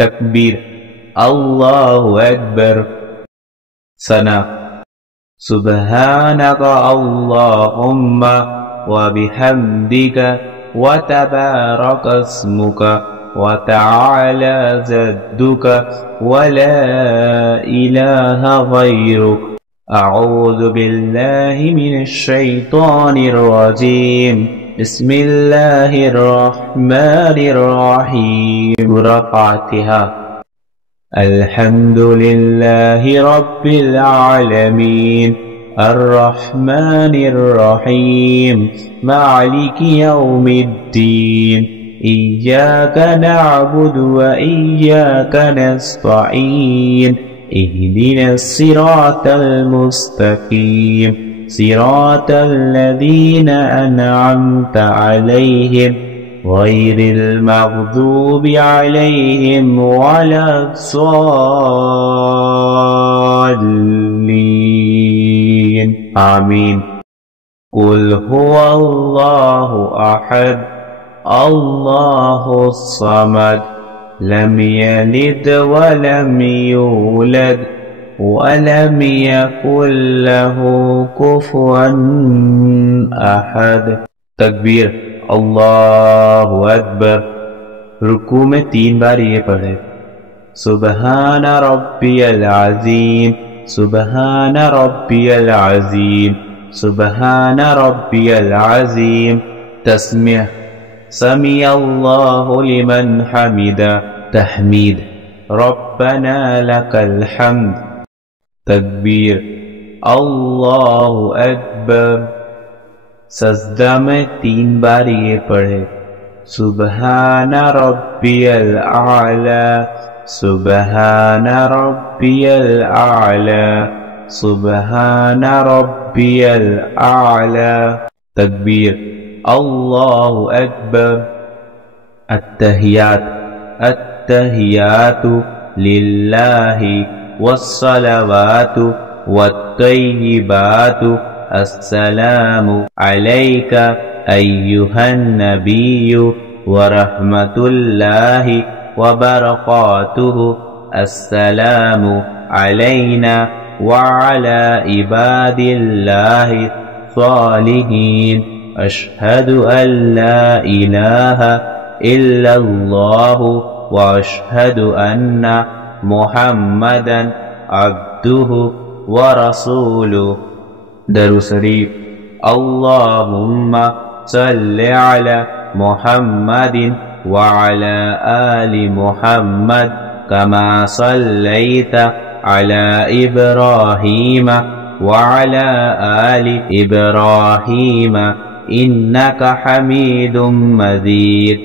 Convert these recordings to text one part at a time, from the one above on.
तकबीर अल्लाहु अकबर। सना सुब्हानक अल्लाहुम्मा व बिहम्दिक व तबारक अस्मुक व तआला जद्दुक व ला इलाहा गैरुक। अऊज़ु बिल्लाहि मिनश शैतानिर रजीम। बिस्मिल्लाहिर रहमानिर रहीम। सूरह फातिहा। अल्हम्दुलिल्लाहि रब्बिल आलमीन अर्रहमानिर रहीम मालिकि यौमिद्दीन। इय्याका नअबुदु व इय्याका नस्तईन। इहदिनस सिरातल मुस्तकीम सिरातल लज़ीना अनअमता अलैहिम गैरिल मग़दूबि अलैहिम वलद्दॉल्लीन। आमीन। कुल हुवल्लाहु अहद अल्लाहुस समद लम यलिद वलम यूलद वलम यकुल लहू कुफुवन अहद। तकबीर अल्लाहु अकबर। रुकू में 3 बार ये पढ़े। सुबहान रब्बियल अज़ीम सुबहान रब्बियल अज़ीम सुबहान रब्बियल अज़ीम। तस्मीह समी अल्लाहु लिमन हमिदा तहमीद रब्बना लकल हम्द। तकबीर अल्लाहु अकबर। सजदा में 3 बार ये पढ़े। सुबहान रब्बियल आला सुबहान रब्बियल आला सुबहान रब्बियल आला। तकबीर अल्लाहु अकबर। अत्तहियात अत्तहियातु लिल्लाहि वस्सलावातु वत्तय्यिबातु अस्सलामु अलैका अय्युहन नबिय्यु व रहमतुल्लाहि व बरकातुहु। अस्सलामु अलैना व अला इबादिल्लाहि सालिहीन। अशहदु अल्ला इलाहा इल्लल्लाहु व अशहदु अन्ना मुहम्मदन अब्दुहु व रसूलुहु। दरूद शरीफ अल्लाहुम्मा सल्लि अला मुहम्मदिन व अला आलि मुहम्मद कमा सल्लैता अला इब्राहीम व अला आलि इब्राहीम इन्नका हमीदुम मजीद।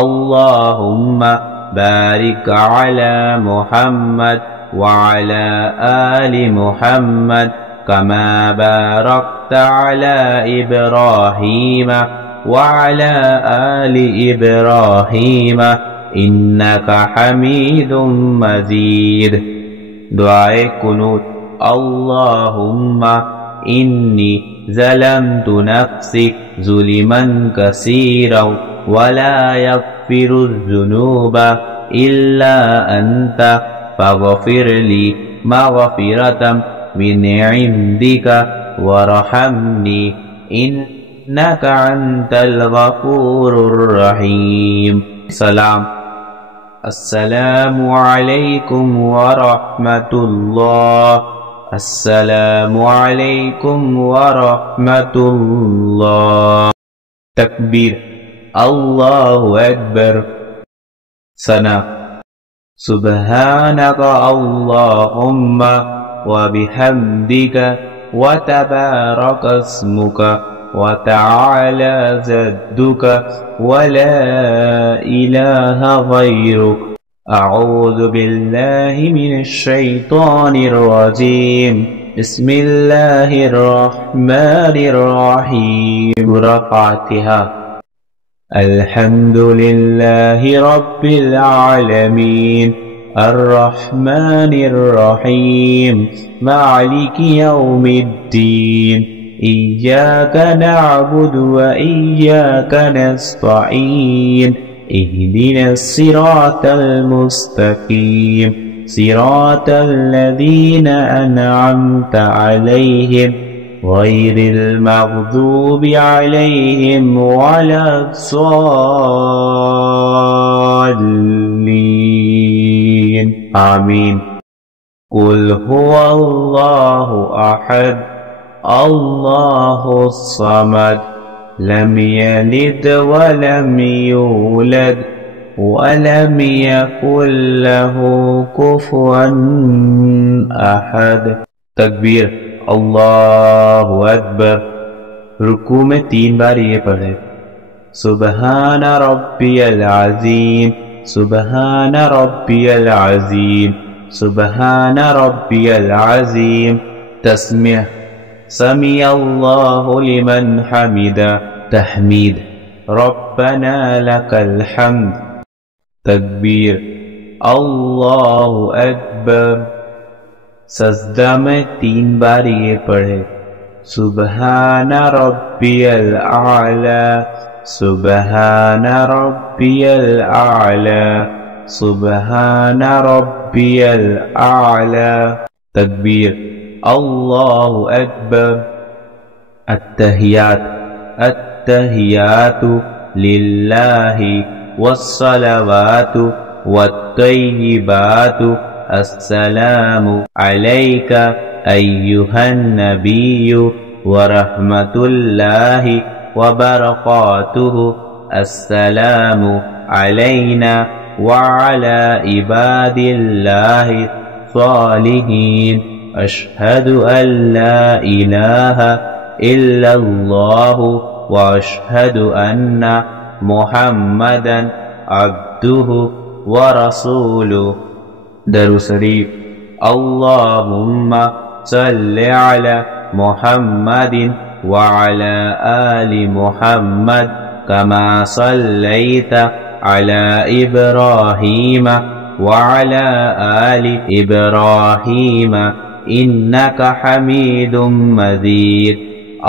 अल्लाहुम्मा बारिक अला मुहम्मद व अला आलि मुहम्मद कमा बारकता अला इब्राहीम व अला आलि इब्राहीम इन्नका हमीदुम मजीद। दुआए कुनूत अल्लाहुम्मा इन्नी ज़लमतु नफ्सी ज़ुल्मन कसीरा वला यग़फ़िरुज़्ज़ुनूबा इल्ला अन्ता फ़ग़फ़िरली मग़फ़िरतम मिन इंदिका वरहमनी इन्नका अंतल गफ़ूरुर रहीम। सलाम अस्सलामु अलैकुम व रहमतुल्लाह अस्सलामु अलैकुम व रहमतुल्लाह। तकबीर अल्लाहु अकबर। सना सुब्हानक अल्लाहुम्मा व बिहम्दिक व तबारक अस्मुक व तआला जद्दुक व ला इलाहा गैरुक। अऊज़ु बिल्लाहि मिनश शैतानिर रजीम। बिस्मिल्लाहिर रहमानिर रहीम। सूरह फातिहा। अल्हम्दुलिल्लाहि रब्बिल आलमीन अर्रहमानिर रहीम मालिकि यौमिद्दीन। इय्याका नअबुदु व इय्याका नस्तईन। اهدنا الصراط المستقيم صراط الذين أنعمت عليهم غير المغضوب عليهم ولا الضالين آمين قل هو الله أحد الله الصمد لم يلد ولم يولد ولم يكن له كفوا أحد तकबीर अल्लाहु अकबर। रुकू में 3 बार ये पढ़े सुबहान रब्बियल अज़ीम सुबहान रब्बियल अज़ीम सुबहान रब्बियल अज़ीम। तस्मीह समी अल्लाहु लिमन हमिदा तहमीद रब्बना लकल हम्द। तकबीर अल्लाहु अकबर। सजदा में 3 बार ये पढ़े सुबहान रब्बियल आला सुबहान रब्बियल आला सुबहान रब्बियल आला। तकबीर अल्लाहु अकबर। अत्तहियात अत्तहियातु लिल्लाहि वस्सलावातु वत्तय्यिबातु अस्सलामु अलैका अय्युहन नबिय्यु व रहमतुल्लाहि व बरकातुहु अस्सलामु अलैना व अला इबादिल्लाहि सालिहीन अशहदु अल्ला इलाहा इल्लल्लाहु व अशहदु अन्ना मुहम्मदन अब्दुहु व रसूलुहु। दरूद शरीफ अल्लाहुम्मा सल्लि अला मुहम्मदिन व अला आलि मुहम्मद कमा सल्लैता अला इब्राहीम व अला आलि इब्राहीम इन्नका हमीदुम मजीद।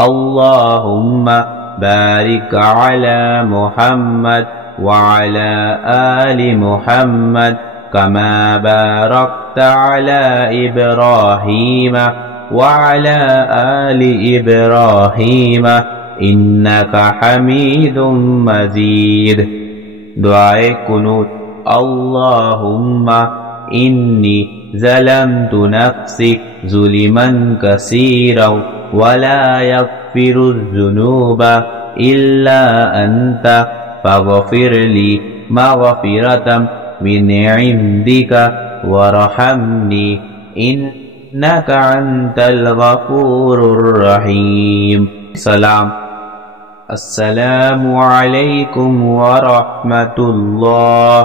अल्लाहुम्मा बारिक अला मुहम्मद व अला आलि मुहम्मद कमा बारकता अला इब्राहीम व अला आलि इब्राहीम इन्नका हमीदुम मजीद। दुआए कुनूत अल्लाहुम्मा इन्नी ज़लमतु नफ्सी ज़ुल्मन कसीरा वला यग़फ़िरुज़्ज़ुनूबा इल्ला अन्ता फ़ग़फ़िरली मग़फ़िरतम मिन इंदिका वरहमनी इन्नका अंतल गफूरुर रहीम। सलाम अस्सलामु अलैकुम व रहमतुल्लाह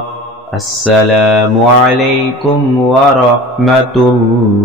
अस्सलामु अलैकुम व रहमतुल्लाह।